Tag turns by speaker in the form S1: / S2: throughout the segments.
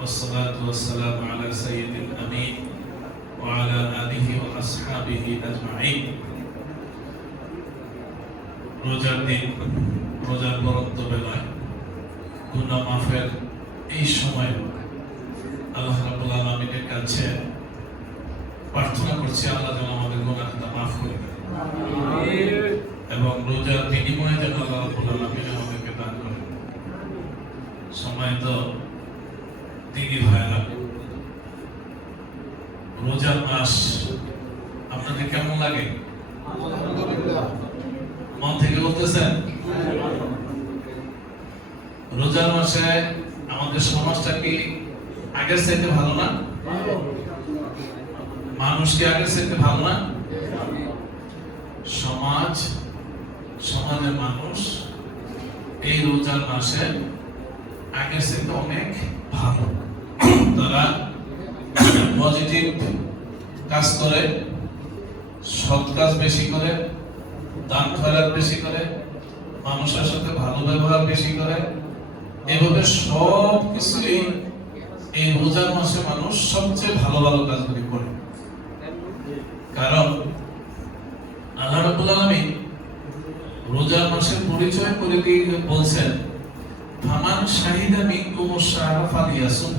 S1: والصلاة والسلام على سيد الأمين وعلى آله وأصحابه أجمعين রোজার দিন রোজার বরন্ত বেলায় গুনা মাফের এই সময় আল্লাহ রাব্বুল আলামিনের কাছে প্রার্থনা করছি আল্লাহ যেন আমাদের গুনাহ খাতা মাফ করে দেন এবং রোজার বিনিময়ে যেন আল্লাহ রাব্বুল আলামিন আমাদেরকে দান করেন সময় তো দিদি ভাইরা রোজার মাস, আপনাদের কেমন লাগে? মন থেকে বলতেছেন? রোজার মাসে আমাদের সমাজটা কি আগের চাইতে ভালো না? মানুষ কি আগের চাইতে ভালো না? সমাজ, সমাজের মানুষ এই রোজার মাসে আগের চাইতে অনেক ভালো। পজিটিভ কাজ করে, সৎ কাজ বেশি করে, দান খয়রাত বেশি করে, মানুষের সাথে ভালো ব্যবহার বেশি করে, এভাবে সব কিছুই এই রোজার মাসে মানুষ সবচেয়ে ভালো ভালো কাজগুলি করে। কারণ আল্লাহ রাব্বুল আলামিন রোজার মাসের পরিচয় করে দিয়ে বলছেন, ফামান শাহিদা মিনকুম শাহরা ফালিয়াসুম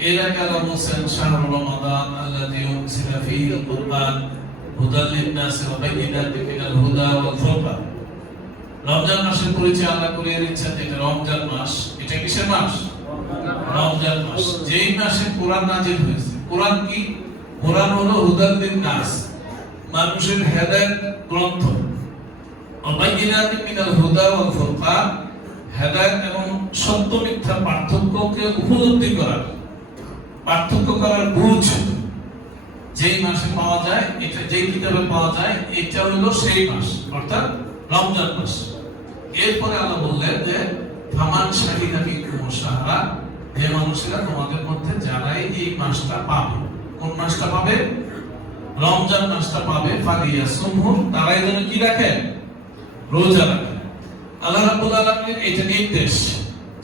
S1: ওয়াল ফুরকান। রমজান মাস। এটা মাস? মাস। মাসে কোরআন হয়েছে। কোরআন কি? লিন-নাস, মানুষের গ্রন্থ। হুদা এবং সত্য পার্থক্যকে উপলব্ধি করার পার্থক্য করার বুঝ যেই মাসে পাওয়া যায়, এটা যেই কিতাবে পাওয়া যায়, এটা হলো সেই মাস, অর্থাৎ রমজান মাস। এরপরে আল্লাহ বললেন যে, ফামান শাহিদা মিনকুম শাহরা হে মানুষেরা, তোমাদের মধ্যে যারাই এই মাসটা পাবে, কোন মাসটা পাবে? রমজান মাসটা পাবে ফালিয়া সুমহুর তারাই যেন কি রাখে? রোজা রাখে। আল্লাহ রাব্বুল আলামিনের এটা নির্দেশ,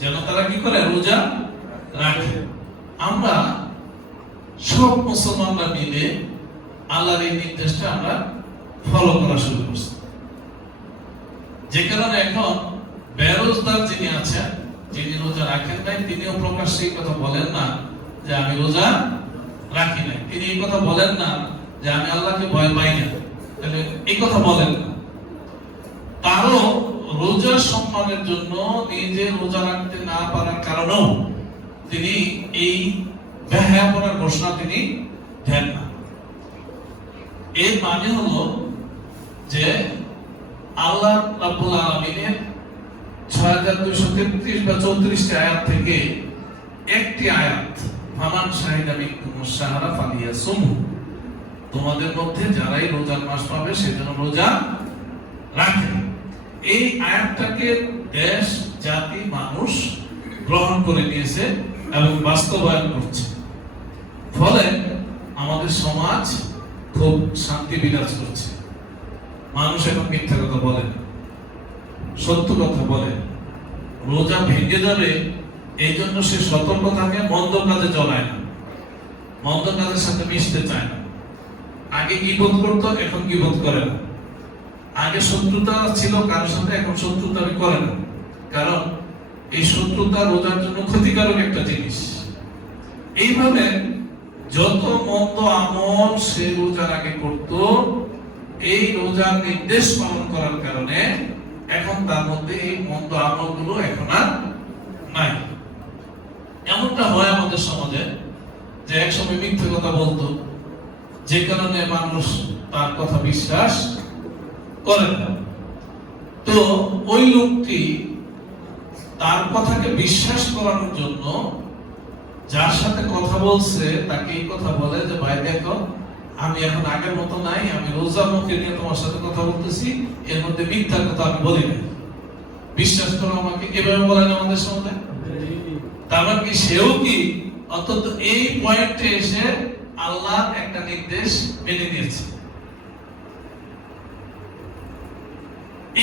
S1: যেন তারা কি করে? রোজা রাখে। আমরা সব মুসলমানরা মিলে আল্লাহর এই নির্দেশটা আমরা ফলো করা শুরু করছি। যে কারণে এখন বেরোজগার যিনি আছেন, যিনি রোজা রাখেন নাই, তিনিও প্রকাশ্যে এই কথা বলেন না যে আমি রোজা রাখি নাই। তিনি এই কথা বলেন না যে আমি আল্লাহকে ভয় পাই না। তাহলে এই কথা বলেন না। তারও রোজা সম্মানের জন্য নিজে রোজা রাখতে না পারার কারণেও তিনি এই ব্যাহাপনার ঘোষণা তিনি দেন না। এর মানে হলো যে আল্লাহ রাব্বুল আলামিনের ছয় হাজার দুইশো তেত্রিশ বা চৌত্রিশটি আয়াত থেকে একটি আয়াত শাহরা ফালিয়া সুমু তোমাদের মধ্যে যারাই রোজার মাস পাবে সেজন্য রোজা রাখে। এই আয়াতটাকে দেশ, জাতি, মানুষ গ্রহণ করে নিয়েছে। এবং বাস্তবায়ন করছে। ফলে আমাদের সমাজ খুব শান্তি বিরাজ করছে। মানুষ এখন মিথ্যা কথা বলে। সত্য কথা বলে। রোজা ভেঙে যাবে এই জন্য সে সতর্ক থাকে মন্দ কাজে চলায় না। মন্দ কাজের সাথে মিশতে চায় না। আগে গিবোধ করতো, এখন গিবোধ করে না। আগে শত্রুতা ছিল কারোর সাথে, এখন শত্রুতা আমি করে না। কারণ এই শত্রুতা রোজার জন্য ক্ষতিকারক একটা জিনিস। এইভাবে যত মন্দ আমল সে রোজার আগে করত, এই রোজার নির্দেশ পালন করার কারণে এখন তার মধ্যে এই মন্দ আমলগুলো এখন আর নাই। এমনটা হয় আমাদের সমাজে যে একসময় মিথ্যে কথা বলতো, যে কারণে মানুষ তার কথা বিশ্বাস করে না। তো ওই লোকটি তার কথাকে বিশ্বাস করানোর জন্য যার সাথে কথা বলছে, তাকে এই কথা বলে যে, ভাই, দেখো, আমি এখন আগের মতো নাই, আমি রোজা মুখে নিয়ে তোমার সাথে কথা বলতেছি, এর মধ্যে মিথ্যা কথা আমি বলি না বিশ্বাস করো আমাকে এভাবে বলেন আমাদের সমাজে তার মানে কি, সেও কি অন্তত এই পয়েন্টে এসে আল্লাহ একটা নির্দেশ মেনে নিয়েছে?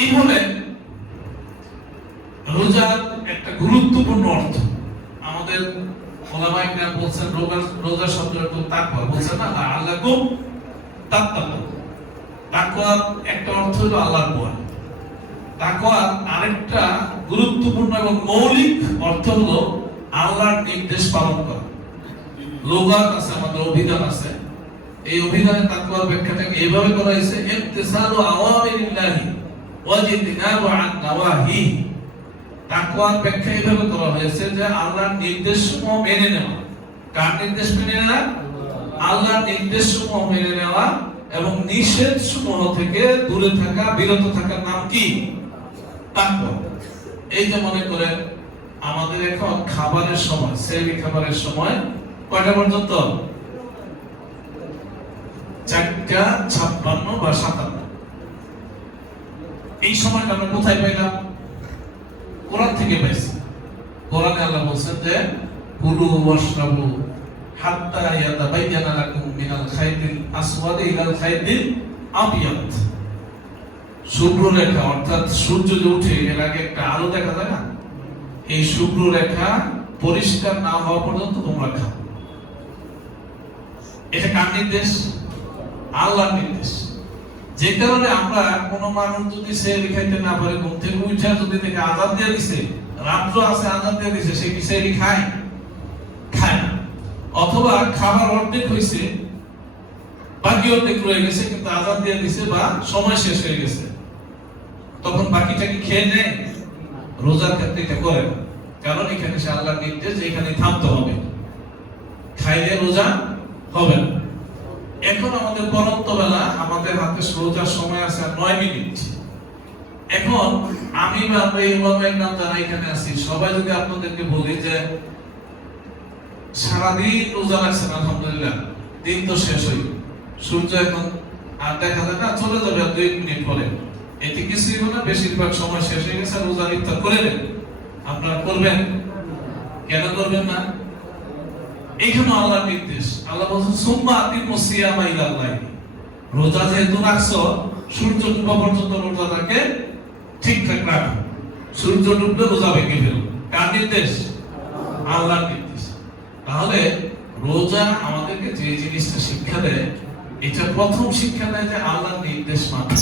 S1: এইভাবে রোজার একটা গুরুত্বপূর্ণ অর্থ। আমাদের বলছেন শব্দের তো তাকওয়া। বলছেন না তাকওয়া একটা অর্থ হলো তাকওয়ার আরেকটা গুরুত্বপূর্ণ এবং মৌলিক অর্থ হলো আল্লাহর নির্দেশ পালন করা। লোগাত আছে, আমাদের অভিধান আছে। এই অভিধানে তাকওয়ার ব্যাখ্যাটাকে এইভাবে করা হয়েছে ইমতিসালু আওয়ামিরিল্লাহি ওয়া আন তাকওয়ার ব্যাখ্যা এইভাবে করা হয়েছে যে আল্লাহর নির্দেশসমূহ মেনে নেওয়া। কার নির্দেশ মেনে নেওয়া? আল্লাহর নির্দেশসমূহ মেনে নেওয়া এবং নিষেধ সমূহ থেকে দূরে থাকা, বিরত থাকার নাম কি? তাকওয়া। এই যে মনে করেন, আমাদের এখন খাবারের সময় সেহরি খাবারের সময়, কয়টা পর্যন্ত? চারটা ছাপ্পান্ন বা সাতান্ন। এই সময়টা আমরা কোথায় পাইলাম? কোরআন থেকে পাইছি। কোরআনে আল্লাহ বলছেন যে, কুলু ওয়াশরাবু হাত্তা ইয়াতাবাইয়ানা লাকুম মিনাল খাইতিল আসওয়াদ ইলাল খাইতিল আবিয়াদ। শুভ্র রেখা, অর্থাৎ সূর্য যে উঠে, এর আগে একটা আলো দেখা যায় না? এই শুভ্র রেখা পরিষ্কার না হওয়া পর্যন্ত তোমরা খাও। এটা কার নির্দেশ? আল্লাহর নির্দেশ। যে কারণে আমরা কোনো মানুষ যদি সে লিখাইতে না পারে, ঘুম থেকে উঠে যদি দেখে আজাদ দিয়ে দিছে, রাত্র আছে আজাদ দিয়ে দিছে, সে কি খায়? খায় না। অথবা খাবার অর্ধেক হয়েছে বাকি অর্ধেক রয়ে গেছে, কিন্তু আজাদ দিয়ে দিছে বা সময় শেষ হয়ে গেছে। তখন বাকিটা কি খেয়ে নেয়? রোজার ক্ষেত্রে এটা করে না। কারণ এখানে সে আল্লাহর নির্দেশ এখানে থামতে হবে। খাইলে রোজা হবে না। এখন আমাদের পরন্ত বেলা আমাদের হাতে রোজার সময় আছে নয় মিনিট। এখন আমি বা আমরা নাম যারা এখানে আছি, সবাই যদি আপনাদেরকে বলি যে সারাদিন রোজা লাগছে না আলহামদুলিল্লাহ, দিন তো শেষ হইল সূর্য এখন আর দেখা যায় না, চলে যাবে দুই মিনিট পরে। এতে কিছুই হলো না, বেশিরভাগ সময় শেষ হয়ে গেছে রোজা ইফতার করে নেন। আপনারা করবেন? কেন করবেন না? নির্দেশ। আল্লাহ বলছেন, সুম্মা সিয়ামা রোজা যেহেতু রাখছো, সূর্য ডুবা পর্যন্ত রোজাটাকে ঠিকঠাক রাখো। সূর্য রোজা ভেঙে ফেলো। কার নির্দেশ? আল্লাহর নির্দেশ। তাহলে রোজা আমাদেরকে যে জিনিসটা শিক্ষা দেয়, এটা প্রথম শিক্ষা দেয় যে আল্লাহর নির্দেশ মানা